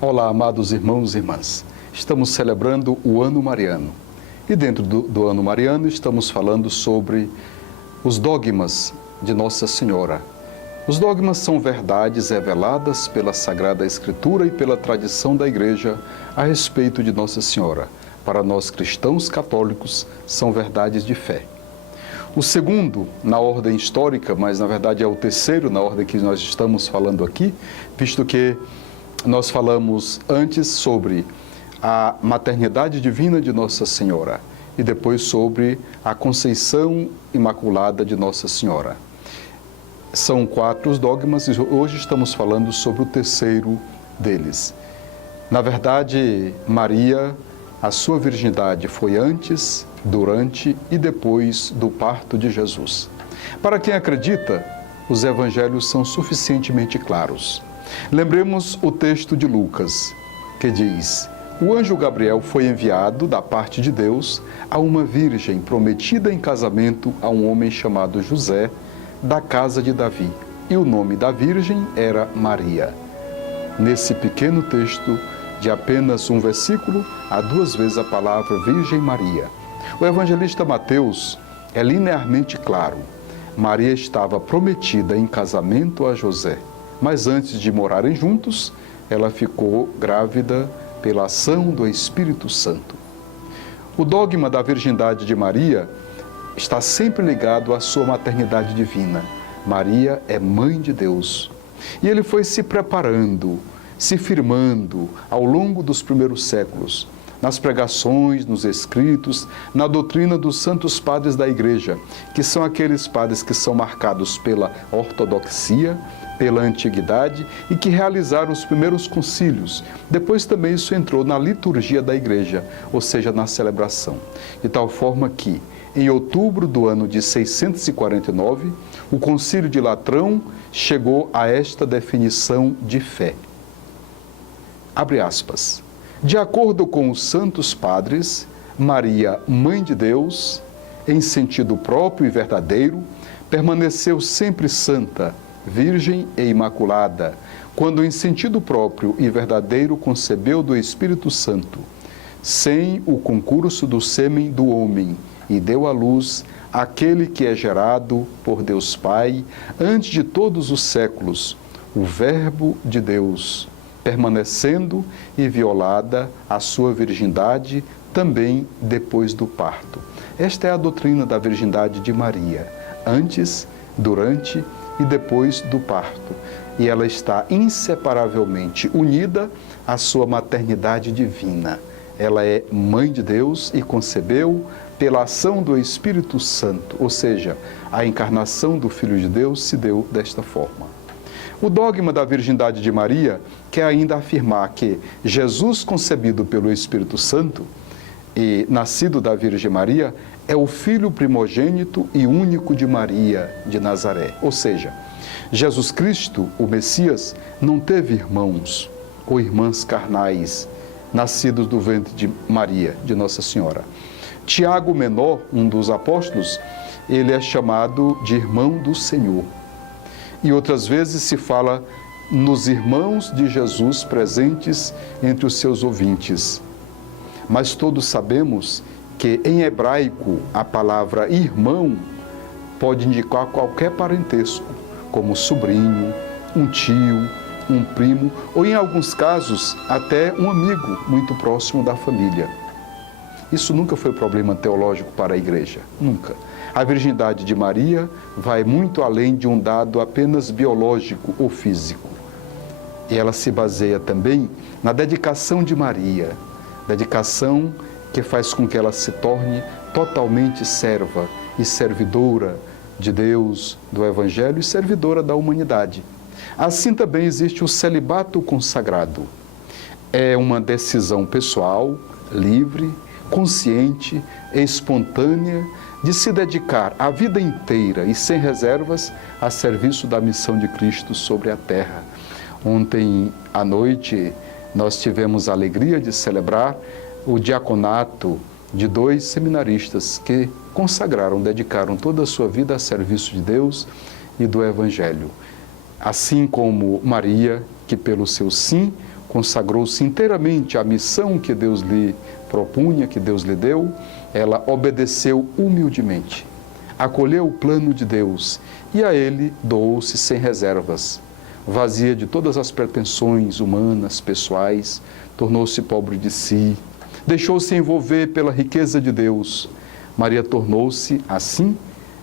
Olá, amados irmãos e irmãs. Estamos celebrando o Ano Mariano. E dentro do Ano Mariano estamos falando sobre os dogmas de Nossa Senhora. Os dogmas são verdades reveladas pela Sagrada Escritura e pela tradição da Igreja a respeito de Nossa Senhora. Para nós cristãos católicos, são verdades de fé. O segundo, na ordem histórica, mas na verdade é o terceiro na ordem que nós estamos falando aqui, visto que nós falamos antes sobre a maternidade divina de Nossa Senhora e depois sobre a Conceição Imaculada de Nossa Senhora. São 4 os dogmas e hoje estamos falando sobre o terceiro deles. Na verdade, Maria, a sua virgindade foi antes, durante e depois do parto de Jesus. Para quem acredita, os evangelhos são suficientemente claros. Lembremos o texto de Lucas, que diz: o anjo Gabriel foi enviado da parte de Deus a uma virgem prometida em casamento a um homem chamado José, da casa de Davi, e o nome da virgem era Maria. Nesse pequeno texto de apenas um versículo, há 2 vezes a palavra Virgem Maria. O evangelista Mateus é linearmente claro. Maria estava prometida em casamento a José, mas antes de morarem juntos, ela ficou grávida pela ação do Espírito Santo. O dogma da virgindade de Maria está sempre ligado à sua maternidade divina. Maria é mãe de Deus. E ele foi se preparando, se firmando ao longo dos primeiros séculos, nas pregações, nos escritos, na doutrina dos santos padres da Igreja, que são aqueles padres que são marcados pela ortodoxia, pela antiguidade e que realizaram os primeiros concílios. Depois também isso entrou na liturgia da Igreja, ou seja, na celebração. De tal forma que, em outubro do ano de 649, o Concílio de Latrão chegou a esta definição de fé. Abre aspas. De acordo com os santos padres, Maria, Mãe de Deus, em sentido próprio e verdadeiro, permaneceu sempre santa, virgem e imaculada, quando em sentido próprio e verdadeiro concebeu do Espírito Santo, sem o concurso do sêmen do homem, e deu à luz aquele que é gerado por Deus Pai antes de todos os séculos, o Verbo de Deus, permanecendo inviolada a sua virgindade também depois do parto. Esta é a doutrina da virgindade de Maria, antes, durante e depois do parto. E ela está inseparavelmente unida à sua maternidade divina. Ela é mãe de Deus e concebeu pela ação do Espírito Santo, ou seja, a encarnação do Filho de Deus se deu desta forma. O dogma da virgindade de Maria quer ainda afirmar que Jesus, concebido pelo Espírito Santo e nascido da Virgem Maria, é o filho primogênito e único de Maria de Nazaré. Ou seja, Jesus Cristo, o Messias, não teve irmãos ou irmãs carnais, nascidos do ventre de Maria, de Nossa Senhora. Tiago Menor, um dos apóstolos, ele é chamado de irmão do Senhor. E outras vezes se fala nos irmãos de Jesus presentes entre os seus ouvintes. Mas todos sabemos que em hebraico a palavra irmão pode indicar qualquer parentesco, como sobrinho, um tio, um primo ou em alguns casos até um amigo muito próximo da família. Isso nunca foi problema teológico para a Igreja, nunca. A virgindade de Maria vai muito além de um dado apenas biológico ou físico. E ela se baseia também na dedicação de Maria, dedicação que faz com que ela se torne totalmente serva e servidora de Deus, do Evangelho e servidora da humanidade. Assim também existe o celibato consagrado. É uma decisão pessoal, livre, consciente e espontânea de se dedicar a vida inteira e sem reservas a serviço da missão de Cristo sobre a terra. Ontem à noite nós tivemos a alegria de celebrar o diaconato de 2 seminaristas que consagraram, dedicaram toda a sua vida a serviço de Deus e do Evangelho. Assim como Maria, que pelo seu sim consagrou-se inteiramente à missão que Deus lhe propunha, que Deus lhe deu, ela obedeceu humildemente, acolheu o plano de Deus e a ele doou-se sem reservas. Vazia de todas as pretensões humanas, pessoais, tornou-se pobre de si, deixou-se envolver pela riqueza de Deus. Maria tornou-se, assim,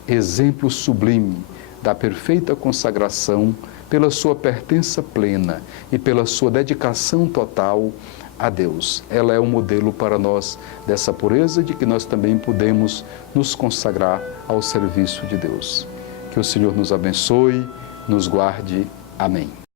exemplo sublime da perfeita consagração pela sua pertença plena e pela sua dedicação total a Deus. Ela é um modelo para nós dessa pureza de que nós também podemos nos consagrar ao serviço de Deus. Que o Senhor nos abençoe, nos guarde. Amém.